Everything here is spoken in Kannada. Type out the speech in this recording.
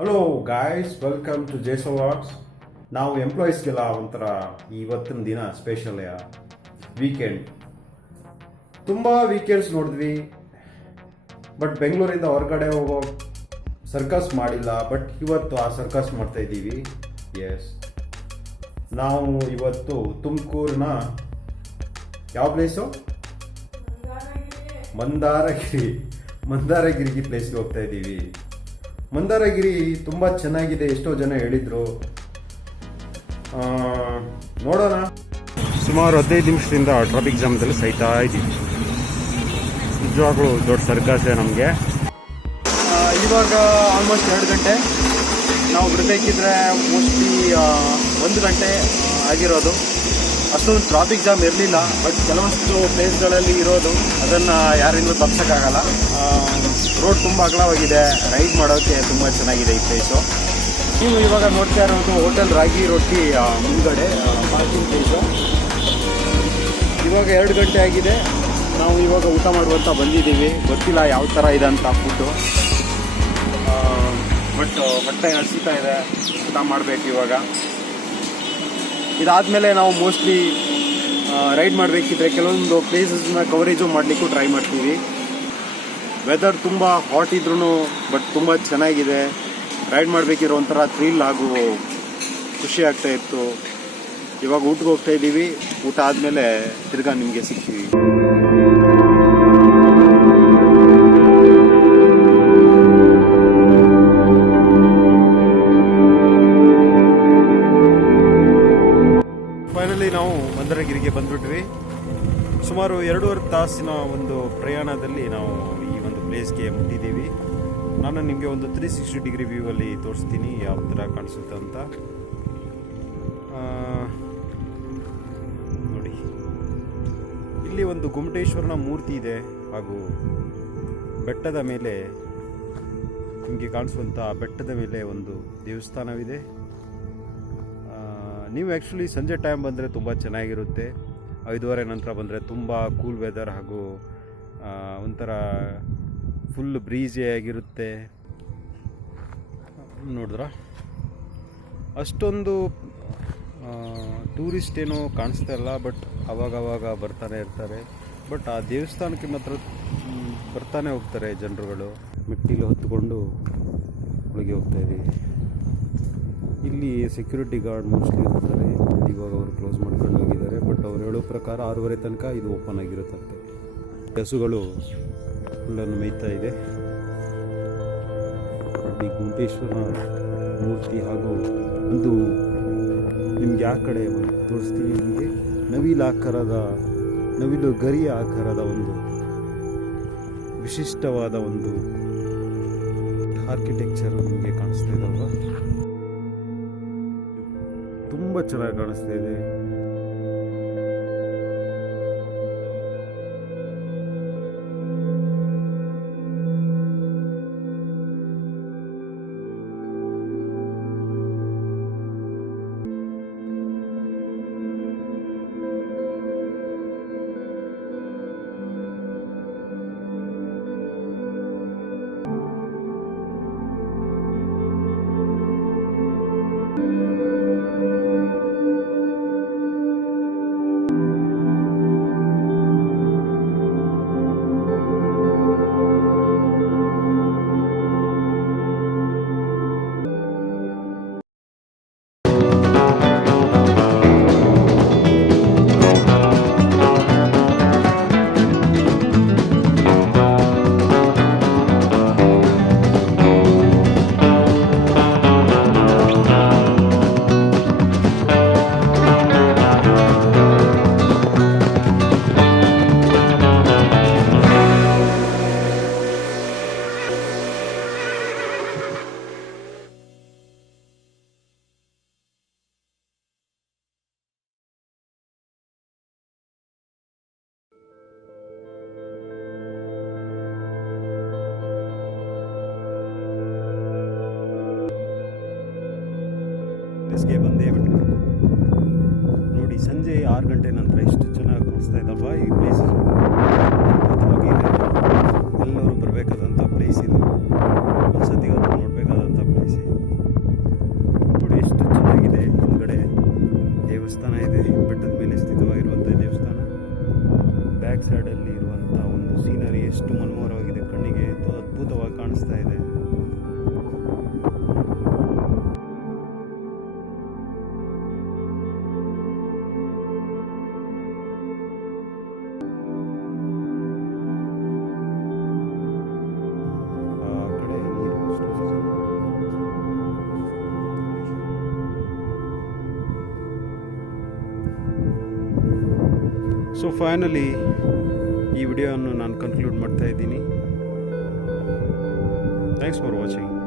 ಹಲೋ ಗಾಯ್ಸ್, ವೆಲ್ಕಮ್ ಟು ಜೇಸೋ ವಾಕ್ಸ್. ನಾವು ಎಂಪ್ಲಾಯೀಸ್ಗೆಲ್ಲ ಒಂಥರ ಇವತ್ತಿನ ದಿನ ಸ್ಪೆಷಲ್ ವೀಕೆಂಡ್. ತುಂಬ ವೀಕೆಂಡ್ಸ್ ನೋಡಿದ್ವಿ, ಬಟ್ ಬೆಂಗಳೂರಿಂದ ಹೊರಗಡೆ ಹೋಗೋ ಸರ್ಕಸ್ ಮಾಡಿಲ್ಲ. ಬಟ್ ಇವತ್ತು ಆ ಸರ್ಕಸ್ ಮಾಡ್ತಾ ಇದ್ದೀವಿ. ಎಸ್, ನಾವು ಇವತ್ತು ತುಮಕೂರಿನ ಯಾವ ಪ್ಲೇಸು? ಮಂದಾರಗಿರಿ ಪ್ಲೇಸ್ಗೆ ಹೋಗ್ತಾ ಇದ್ದೀವಿ. ಮಂದಾರಗಿರಿ ತುಂಬ ಚೆನ್ನಾಗಿದೆ, ಎಷ್ಟೋ ಜನ ಹೇಳಿದರು. ನೋಡೋಣ. ಸುಮಾರು 15 ನಿಮಿಷದಿಂದ ಟ್ರಾಫಿಕ್ ಜಾಮ್ದಲ್ಲಿ ಸಹಿತಾ ಇದ್ದೀವಿ. ನಿಜವಾಗ್ಲೂ ದೊಡ್ಡ ಸರ್ಕಸ್ಸೇ ನಮಗೆ. ಇವಾಗ ಆಲ್ಮೋಸ್ಟ್ 2 ಗಂಟೆ. ನಾವು ಬಿಡಬೇಕಿದ್ರೆ ಮೋಸ್ಟ್ಲಿ 1 ಗಂಟೆ ಆಗಿರೋದು. ಅಷ್ಟೊಂದು ಟ್ರಾಫಿಕ್ ಜಾಮ್ ಇರಲಿಲ್ಲ. ಬಟ್ ಕೆಲವಷ್ಟು ಪ್ಲೇಸ್ಗಳಲ್ಲಿ ಇರೋದು, ಅದನ್ನು ಯಾರಿಂದಲೂ ತಪ್ಪಿಸೋಕ್ಕಾಗಲ್ಲ. ರೋಡ್ ತುಂಬ ಅಗಲವಾಗಿದೆ, ರೈಡ್ ಮಾಡೋಕ್ಕೆ ತುಂಬ ಚೆನ್ನಾಗಿದೆ ಈ ಪ್ಲೇಸು. ನೀವು ಇವಾಗ ನೋಡ್ತಾ ಇರೋದು ಹೋಟೆಲ್ ರಾಗಿ ರೊಟ್ಟಿ ಮುಂಗಡೆ ಪಾರ್ಕಿಂಗ್ ಪ್ಲೇಸು. ಇವಾಗ 2 ಗಂಟೆ ಆಗಿದೆ. ನಾವು ಇವಾಗ ಊಟ ಮಾಡುವಂತ ಬಂದಿದ್ದೀವಿ. ಗೊತ್ತಿಲ್ಲ ಯಾವ ಥರ ಇದೆ ಅಂತ ಫುಡ್ಡು. ಬಟ್ ಹೊಟ್ಟೆ ಹಸಿತಾ ಇದೆ, ಊಟ ಮಾಡಬೇಕು ಇವಾಗ. ಇದಾದಮೇಲೆ ನಾವು ಮೋಸ್ಟ್ಲಿ ರೈಡ್ ಮಾಡಬೇಕಿದ್ರೆ ಕೆಲವೊಂದು ಪ್ಲೇಸಸ್ನ ಕವರೇಜು ಮಾಡಲಿಕ್ಕೂ ಟ್ರೈ ಮಾಡ್ತೀವಿ. ವೆದರ್ ತುಂಬ ಹಾಟ್ ಇದ್ರೂ ಬಟ್ ತುಂಬ ಚೆನ್ನಾಗಿದೆ. ರೈಡ್ ಮಾಡಬೇಕಿರೋ ಒಂಥರ ಥ್ರಿಲ್ ಹಾಗೂ ಖುಷಿ ಆಗ್ತಾ ಇತ್ತು. ಇವಾಗ ಊಟಕ್ಕೆ ಹೋಗ್ತಾ ಇದ್ದೀವಿ. ಊಟ ಆದಮೇಲೆ ತಿರ್ಗಾ ನಿಮಗೆ ಸಿಗ್ತೀವಿ. ಫೈನಲಿ ನಾವು ಮಂದಾರಗಿರಿಗೆ ಬಂದ್ಬಿಟ್ವಿ. ಸುಮಾರು 2.5 ತಾಸಿನ ಒಂದು ಪ್ರಯಾಣದಲ್ಲಿ ನಾವು ಈ ಒಂದು ಪ್ಲೇಸ್ಗೆ ಮುಟ್ಟಿದ್ದೀವಿ. ನಾನು ನಿಮಗೆ ಒಂದು 360 ಡಿಗ್ರಿ ವ್ಯೂವಲ್ಲಿ ತೋರಿಸ್ತೀನಿ ಯಾವ ಥರ ಕಾಣಿಸುತ್ತೆ ಅಂತ. ನೋಡಿ, ಇಲ್ಲಿ ಒಂದು ಗೊಮ್ಮಟೇಶ್ವರನ ಮೂರ್ತಿ ಇದೆ, ಹಾಗೂ ಬೆಟ್ಟದ ಮೇಲೆ ನಿಮಗೆ ಕಾಣಿಸುವಂಥ ಬೆಟ್ಟದ ಮೇಲೆ ಒಂದು ದೇವಸ್ಥಾನವಿದೆ. ನೀವು ಆ್ಯಕ್ಚುಲಿ ಸಂಜೆ ಟೈಮ್ ಬಂದರೆ ತುಂಬ ಚೆನ್ನಾಗಿರುತ್ತೆ. 5:30 ನಂತರ ಬಂದರೆ ತುಂಬ ಕೂಲ್ ವೆದರ್ ಹಾಗೂ ಒಂಥರ ಫುಲ್ ಬ್ರೀಜಿ ಆಗಿರುತ್ತೆ. ನೋಡಿದ್ರ ಅಷ್ಟೊಂದು ಟೂರಿಸ್ಟ್ ಏನೂ ಕಾಣಿಸ್ತಾ ಇಲ್ಲ, ಬಟ್ ಅವಾಗವಾಗ ಬರ್ತಾನೆ ಇರ್ತಾರೆ. ಬಟ್ ಆ ದೇವಸ್ಥಾನಕ್ಕೆ ಮಾತ್ರ ಬರ್ತಾನೆ ಹೋಗ್ತಾರೆ ಜನರುಗಳು. ಮೆಟ್ಟಿಲು ಹೊತ್ತುಕೊಂಡು ಒಳಗೆ ಹೋಗ್ತಾ ಇದ್ದೀವಿ. ಇಲ್ಲಿ ಸೆಕ್ಯೂರಿಟಿ ಗಾರ್ಡ್ ಮೋಸ್ಟ್ಲಿ ಇರ್ತಾರೆ. ಇವಾಗ ಅವರು ಕ್ಲೋಸ್ ಮಾಡ್ಕೊಂಡು ಹೋಗಿದ್ದಾರೆ. ಬಟ್ ಅವ್ರು ಹೇಳೋ ಪ್ರಕಾರ 6:30 ತನಕ ಇದು ಓಪನ್ ಆಗಿರುತ್ತಂತೆ. ಹಸುಗಳು ಹುಲ್ಲನ್ನು ಮೇಯ್ತಾ ಇದೆ. ಈ ಗುಂಟೇಶ್ವರ ಮೂರ್ತಿ ಹಾಗೂ ಒಂದು ನಿಮ್ಗೆ ಆ ಕಡೆ ಒಂದು ತೋರಿಸ್ತೀನಿ. ನಿಮಗೆ ನವಿಲು ಗರಿಯ ಆಕಾರದ ಒಂದು ವಿಶಿಷ್ಟವಾದ ಒಂದು ಆರ್ಕಿಟೆಕ್ಚರ್ ನಿಮಗೆ ಕಾಣಿಸ್ತಾ ಇದ್ದಾವ. ತುಂಬ ಚೆನ್ನಾಗಿ ಕಾಣಿಸ್ತಾ ಇದೆ. ಪ್ಲೇಸ್ಗೆ ಬಂದೇ ಬಿಟ್ಟು ನೋಡಿ. ಸಂಜೆ 6 ಗಂಟೆ ನಂತರ ಎಷ್ಟು ಚೆನ್ನಾಗಿ ಕಾಣಿಸ್ತಾ ಇದ್ದಲ್ವಾ ಈ ಪ್ಲೇಸ್. ಎಲ್ಲರೂ ಬರಬೇಕಾದಂಥ ಪ್ಲೇಸ್ ಇದು. ಒಂದ್ಸತಿ ನೋಡಬೇಕಾದಂಥ ಪ್ಲೇಸ್ ಇದು. ಕಾಣಿಸ್ತಾ ಇದೆ. ಸೊ ಫೈನಲಿ ಈ ವಿಡಿಯೋವನ್ನು ನಾನು ಕನ್ಕ್ಲೂಡ್ ಮಾಡ್ತಾ ಇದ್ದೀನಿ. Thanks for watching.